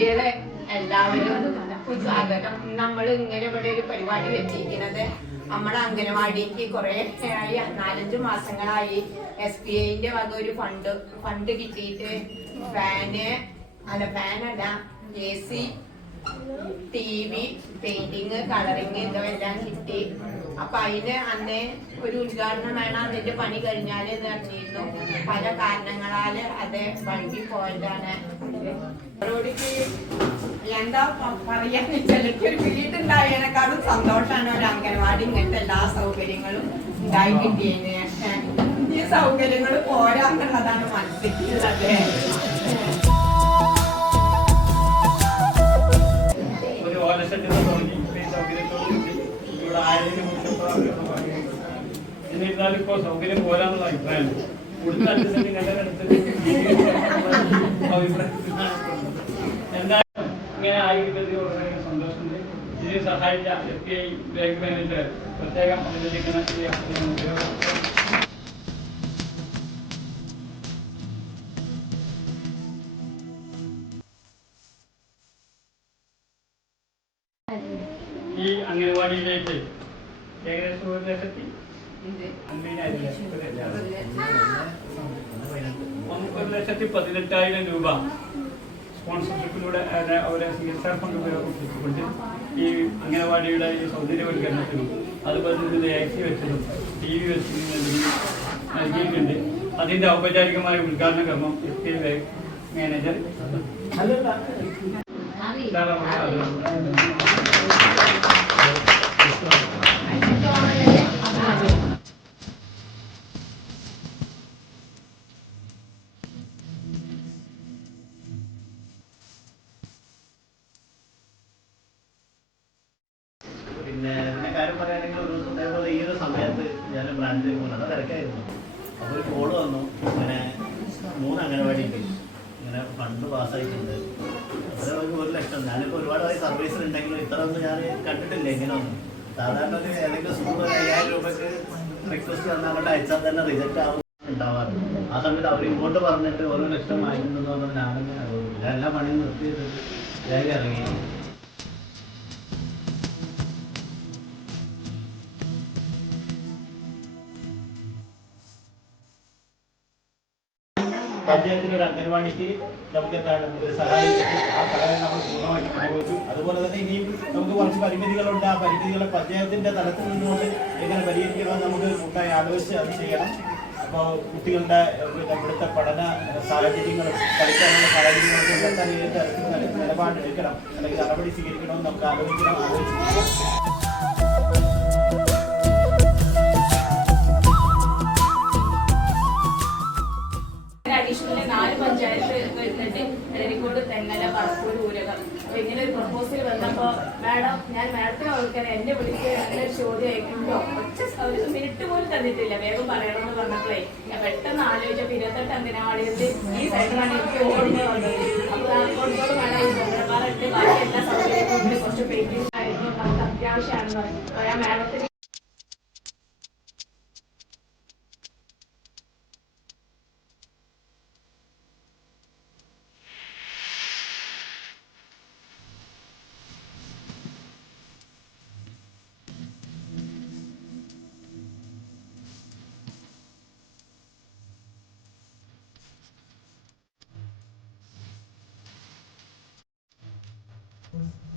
കുട്ടികളെ എല്ലാവരും സ്വാഗതം. നമ്മൾ ഇങ്ങനെ ഇവിടെ ഒരു പരിപാടി വെച്ചിരിക്കുന്നത് നമ്മുടെ അംഗനവാടിക്ക് കുറെ ആയി, 4-5 മാസങ്ങളായി SBIന്റെ വക ഒരു ഫണ്ട് കിട്ടിയിട്ട് ഫാനല്ല AC, TV, പെയിന്റിങ്, കളറിങ് ഇതെല്ലാം കിട്ടി. അപ്പൊ അതിന് അന്നേ ഒരു ഉദ്ഘാടനം വേണം, അതിന്റെ പണി കഴിഞ്ഞാല് പറഞ്ഞിരുന്നു. പല കാരണങ്ങളാല് അത് വഴുകി പോയതാണ്. എന്താ പറയാന്ന് വെച്ചാൽ ഒരു വീടുണ്ടായതിനേക്കാളും സന്തോഷമാണ് ഒരു അംഗൻവാടി ഇങ്ങനത്തെ എല്ലാ സൗകര്യങ്ങളും ഉണ്ടായി കിട്ടിയതിന്. ഈ സൗകര്യങ്ങൾ പോരാന്നുള്ളതാണ് മനസ്സിലുള്ളത്. എന്നിരുന്നാലും ഇപ്പോൾ സൗകര്യം പോരാന്നുള്ള അഭിപ്രായം എന്തായാലും ഇങ്ങനെ ആയിരിക്കുന്നത് വളരെ സന്തോഷമുണ്ട്. ഇതിന് സഹായിച്ച SBI ബാങ്ക് മാനേജർ പ്രത്യേകം അഭിനന്ദിക്കുന്ന ഈ അംഗനവാടിയിലേക്ക് ഏകദേശം 1,18,000 രൂപ സ്പോൺസർഷിപ്പിലൂടെ അവരെ CSR ഫണ്ട് ഉപയോഗപ്പെടുത്തിക്കൊണ്ട് ഈ അംഗനവാടിയുടെ ഈ സൗന്ദര്യവൽക്കരണത്തിനും അതുപോലെ തന്നെ AC വെച്ചതും TV വെച്ചതും നൽകിയിട്ടുണ്ട്. അതിന്റെ ഔപചാരികമായ ഉദ്ഘാടന കർമ്മം SBI ബാങ്ക് മാനേജർ പിന്നെ ഇതിന്റെ കാര്യം പറയുകയാണെങ്കിൽ ഒരു ദിവസം ഇതേപോലെ ഈ ഒരു സമയത്ത് ഞാൻ ബ്രാഞ്ചിൽ പോകുന്നത് തിരക്കായിരുന്നു. അപ്പോൾ ഒരു കോള് വന്നു, ഇങ്ങനെ 3 അംഗനവാടിക്ക് ഇങ്ങനെ ഫണ്ട് പാസ്സായിട്ടുണ്ട്, അത് 1 ലക്ഷം. ഞാനിപ്പോൾ ഒരുപാടായി സർവീസിലുണ്ടെങ്കിലും ഇത്ര ഒന്നും ഞാൻ കണ്ടിട്ടില്ല. ഇങ്ങനെ ഒന്നും സാധാരണ ഒരു ഏതെങ്കിലും സ്കൂൾ 5,000 രൂപയ്ക്ക് റിക്വസ്റ്റ് വന്നാൽ അങ്ങോട്ട് അയച്ചാൽ തന്നെ റിജക്റ്റ് ആവും ഉണ്ടാവാറ്. ആ സമയത്ത് അവർ ഇങ്ങോട്ട് പറഞ്ഞിട്ട് 1 ലക്ഷം ആയിട്ടുണ്ടെന്ന് പറഞ്ഞാൽ ഞാനങ്ങനെ അറിയില്ല. എല്ലാ പണിയും നിർത്തിയിട്ട് വേഗം ഇറങ്ങി. പഞ്ചായത്തിൻ്റെ ഒരു അംഗൻവാടിക്ക് നമുക്ക് എന്താണ് ഒരു സഹായം, ആ സഹായം നമ്മൾ പൂർണ്ണമായിട്ട് ഉപയോഗിച്ചു. അതുപോലെ തന്നെ ഇനിയും നമുക്ക് കുറച്ച് പരിമിതികളുണ്ട്. ആ പരിമിതികളെ പഞ്ചായത്തിന്റെ തലത്തിൽ നിന്നുകൊണ്ട് എങ്ങനെ പരിഹരിക്കണം നമുക്ക് കൂട്ടായി ആലോചിച്ച് അത് ചെയ്യണം. അപ്പോൾ കുട്ടികളുടെ ഇവിടുത്തെ പഠന സാഹചര്യങ്ങളും കളിക്കാനുള്ള സാഹചര്യങ്ങളൊക്കെ ഉയർത്താൻ ഏത് തരത്തിൽ നിലപാടെടുക്കണം അല്ലെങ്കിൽ നടപടി സ്വീകരിക്കണമെന്ന് നമുക്ക് ആലോചിക്കണം. അഡീഷണലി 4 പഞ്ചായത്ത് വരുന്നുണ്ട്, എടരിക്കോട്, തെന്നല, പറപ്പൂർ, ഊരകം. അപ്പൊ ഇങ്ങനെ ഒരു പ്രപ്പോസൽ വന്നപ്പോ ഞാൻ മാഡത്തിന് ഓർക്കാൻ എന്നെ വിളിച്ച് അങ്ങനെ ഒരു ചോദ്യം അയക്കുമ്പോ ഒരു മിനിറ്റ് പോലും തന്നിട്ടില്ല, വേഗം പറയണമെന്ന് പറഞ്ഞപ്പോഴേ ഞാൻ പെട്ടെന്ന് ആലോചിച്ചപ്പോ 28 അംഗനവാടിയിൽ ഈ സൈഡിലാണ് എനിക്ക് ഓർമ്മ വന്നത്. അപ്പൊ കോഴിക്കോട് വേണം ഈ ബംഗളപ്പാറുണ്ട്, ബാക്കി എല്ലാ സൗകര്യങ്ങളും കുറച്ച് പെയിന്റിംഗ് ആയിരുന്നു, നമുക്ക് അത്യാവശ്യമാണെന്ന് പറഞ്ഞു. അപ്പൊ ഞാൻ മാഡത്തിന് Mm-hmm.